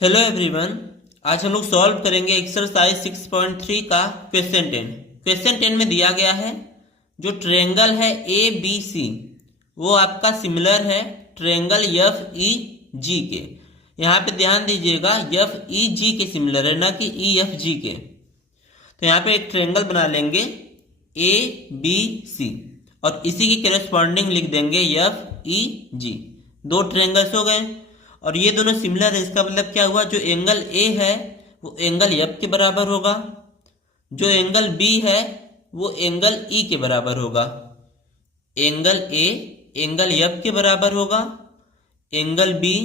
Hello everyone. आज हम लोग सॉल्व करेंगे एक्सरसाइज 6.3 का क्वेश्चन 10। क्वेश्चन 10 में दिया गया है जो ट्रायंगल है ए बी सी वो आपका सिमिलर है ट्रायंगल एफ ई जी के। यहाँ पे ध्यान दीजिएगा, एफ ई जी के सिमिलर है, ना कि ई एफ जी के। तो यहाँ पे एक ट्रायंगल बना लेंगे ए बी सी और इसी की करेस्पॉन्डिंग लिख देंगे एफ ई जी। दो ट्रायंगल्स हो गए और ये दोनों सिमिलर है। इसका मतलब क्या हुआ, जो एंगल ए है वो एंगल एफ के बराबर होगा, जो एंगल बी है वो एंगल ई के बराबर होगा। एंगल ए एंगल एफ के बराबर होगा, एंगल बी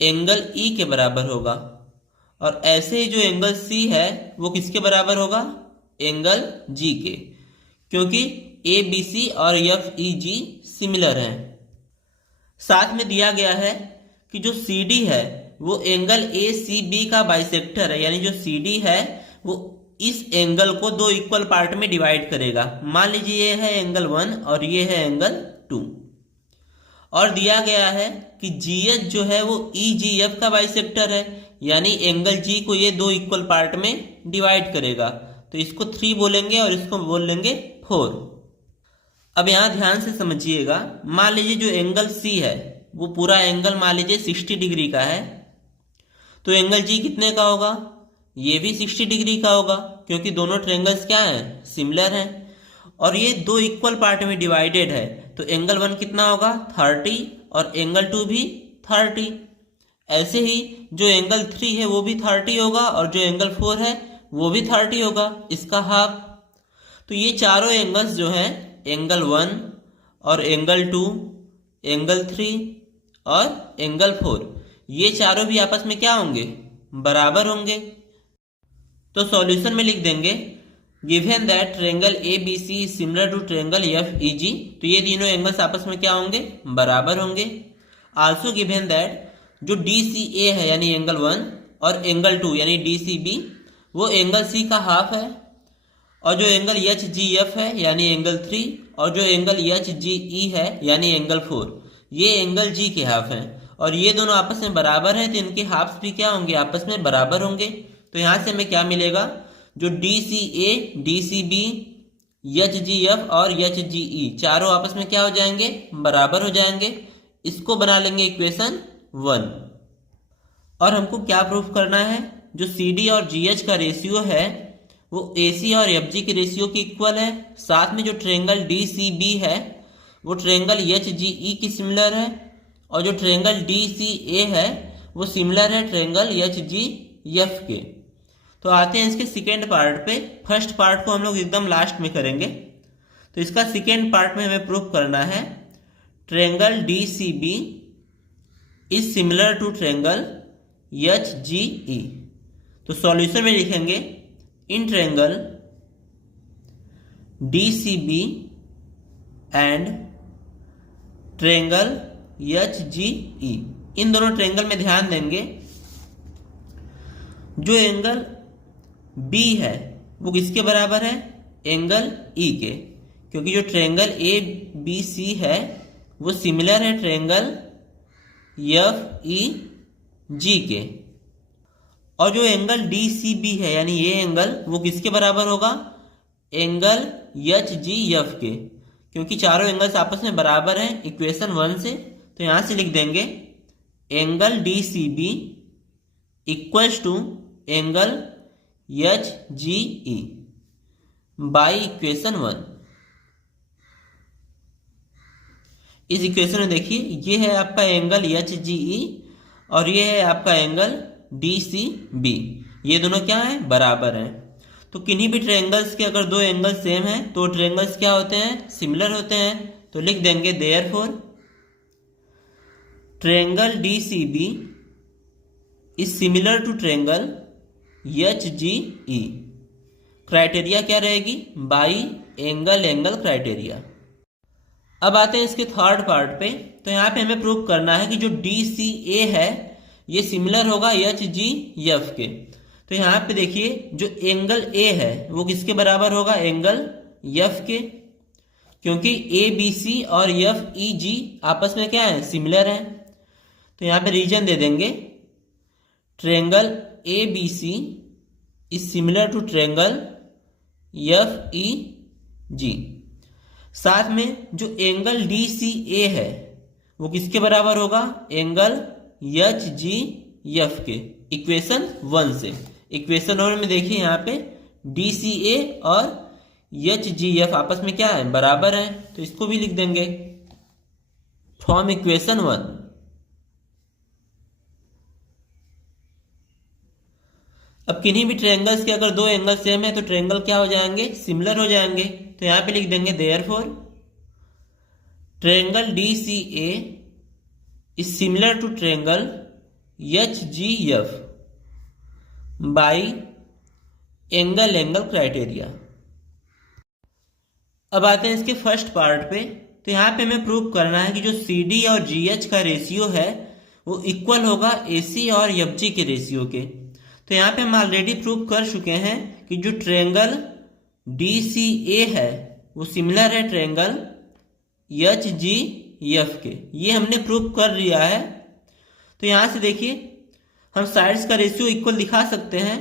एंगल ई के बराबर होगा। और ऐसे ही जो एंगल सी है वो किसके बराबर होगा, एंगल जी के, क्योंकि ए बी सी और एफ ई जी सिमिलर हैं। साथ में दिया गया है कि जो सी डी है वो एंगल ए सी बी का बाइसेक्टर है, यानी जो सी डी है वो इस एंगल को दो इक्वल पार्ट में डिवाइड करेगा। मान लीजिए ये है एंगल 1 और ये है एंगल 2। और दिया गया है कि जी एच जो है वो ई जी एफ का बाइसेक्टर है, यानी एंगल जी को ये दो इक्वल पार्ट में डिवाइड करेगा। तो इसको 3 बोलेंगे और इसको बोल लेंगे 4। अब यहां ध्यान से समझिएगा, मान लीजिए जो एंगल सी है वो पूरा एंगल मान लीजिए 60 डिग्री का है, तो एंगल जी कितने का होगा, ये भी 60 डिग्री का होगा, क्योंकि दोनों ट्रायंगल्स क्या हैं, सिमिलर हैं। और ये दो इक्वल पार्ट में डिवाइडेड है, तो एंगल 1 कितना होगा 30 और एंगल 2 भी 30। ऐसे ही जो एंगल 3 है वो भी 30 होगा और जो एंगल 4 है वो भी 30 होगा, इसका हाफ। तो ये चारों एंगल्स जो हैं, एंगल 1 और एंगल 2, एंगल 3 और एंगल 4, ये चारों भी आपस में क्या होंगे, बराबर होंगे। तो सॉल्यूशन में लिख देंगे given that triangle A B C is similar to triangle F E G, तो ये तीनों एंगल्स आपस में क्या होंगे, बराबर होंगे। आल्सो गिवन दैट जो डी सी ए है यानी एंगल 1 और एंगल 2 यानी डी सी बी वो एंगल सी का हाफ है, और जो एंगल एच जी एफ है यानी एंगल 3 और जो एंगल एच जी ई है यानी एंगल 4 ये एंगल जी के हाफ हैं, और ये दोनों आपस में बराबर हैं, तो इनके हाफ्स भी क्या होंगे, आपस में बराबर होंगे। तो यहाँ से हमें क्या मिलेगा, जो D C A D C B H G F और एच जी ई चारों आपस में क्या हो जाएंगे, बराबर हो जाएंगे। इसको बना लेंगे इक्वेशन 1। और हमको क्या प्रूफ करना है, जो सी डी और जी एच का रेशियो है वो ए सी और एफ जी के रेशियो की इक्वल है। साथ में जो ट्रायंगल डी सी बी है वो ट्रायंगल एच जी ई की सिमिलर है, और जो ट्रायंगल डी सी ए है वो सिमिलर है ट्रायंगल एच जी एफ के। तो आते हैं इसके सेकेंड पार्ट पे। फर्स्ट पार्ट को हम लोग एकदम लास्ट में करेंगे। तो इसका सेकेंड पार्ट में हमें प्रूफ करना है triangle D C B is similar to triangle H G E. तो सॉल्यूशन में लिखेंगे in triangle DCB and triangle HGE, इन दोनों ट्रायंगल में ध्यान देंगे, जो एंगल B है वो किसके बराबर है, एंगल E के, क्योंकि जो ट्रायंगल ABC है वो सिमिलर है ट्रायंगल FEG के। और जो एंगल डी सी बी है यानी ये एंगल वो किसके बराबर होगा, एंगल एच जी एफ के, क्योंकि चारों एंगल्स आपस में बराबर हैं इक्वेशन 1 से। तो यहां से लिख देंगे angle D C B equals to angle H G E by equation 1। इस इक्वेशन में देखिए ये है आपका एंगल एच जी ई और ये है आपका एंगल डी सी बी, ये दोनों क्या है, बराबर हैं। तो किन्हीं भी ट्रायंगल्स के अगर दो एंगल सेम हैं तो ट्रायंगल्स क्या होते हैं, सिमिलर होते हैं। तो लिख देंगे therefore triangle D C B is similar to triangle H G E. Criteria क्या रहेगी, बाई एंगल एंगल क्राइटेरिया। अब आते हैं इसके थर्ड पार्ट पे। तो यहाँ पे हमें प्रूव करना है कि जो डी सी ए है ये सिमिलर होगा एच जी एफ के। तो यहाँ पे देखिए जो एंगल ए है वो किसके बराबर होगा, एंगल एफ के, क्योंकि ए बी सी और एफ ई जी आपस में क्या है, सिमिलर है। तो यहाँ पे रीजन दे देंगे triangle ABC is similar to triangle FEG। साथ में जो एंगल DCA है वो किसके बराबर होगा? एंगल HGF के। इक्वेशन 1 से। इक्वेशन 1 में देखिए यहाँ पे DCA और HGF आपस में क्या है? बराबर है, तो इसको भी लिख देंगे फ्रॉम इक्वेशन 1। अब किन्हीं भी ट्रायंगल्स के अगर दो एंगल सेम है तो ट्रायंगल क्या हो जाएंगे? सिमिलर हो जाएंगे। तो यहां पे लिख देंगे therefore triangle DCA is similar to triangle HGF by angle criteria. अब आते हैं इसके फर्स्ट पार्ट पे। तो यहां पे हमें प्रूव करना है कि जो CD और GH का रेशियो है वो इक्वल होगा AC और FG के रेशियो के। तो यहाँ पे हम ऑलरेडी प्रूव कर चुके हैं कि जो ट्रायंगल DCA है वो सिमिलर है ट्रायंगल HGF के। ये हमने प्रूव कर लिया है। तो यहाँ से देखिए हम साइड्स का रेशियो इक्वल दिखा सकते हैं।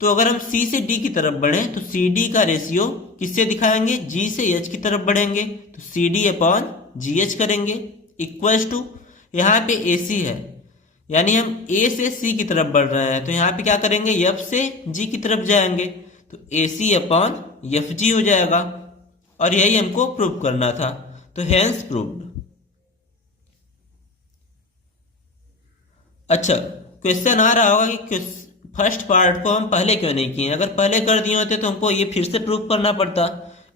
तो अगर हम C से D की तरफ बढ़ें तो CD का रेशियो किससे दिखाएंगे? G से H की तरफ बढ़ेंगे तो CD अपॉन GH करेंगे इक्वल्स टू यहाँ पे AC है, यानी हम A से C की तरफ बढ़ रहे हैं तो यहाँ पे क्या करेंगे? F से G की तरफ जाएंगे तो AC अपॉन FG हो जाएगा। और यही हमको प्रूव करना था, तो हेंस प्रूव्ड। अच्छा, क्वेश्चन आ रहा होगा कि फर्स्ट पार्ट को हम पहले क्यों नहीं किए? अगर पहले कर दिए होते तो हमको ये फिर से प्रूव करना पड़ता,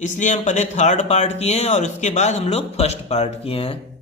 इसलिए हम पहले थर्ड पार्ट किए हैं और उसके बाद हम लोग फर्स्ट पार्ट किए हैं।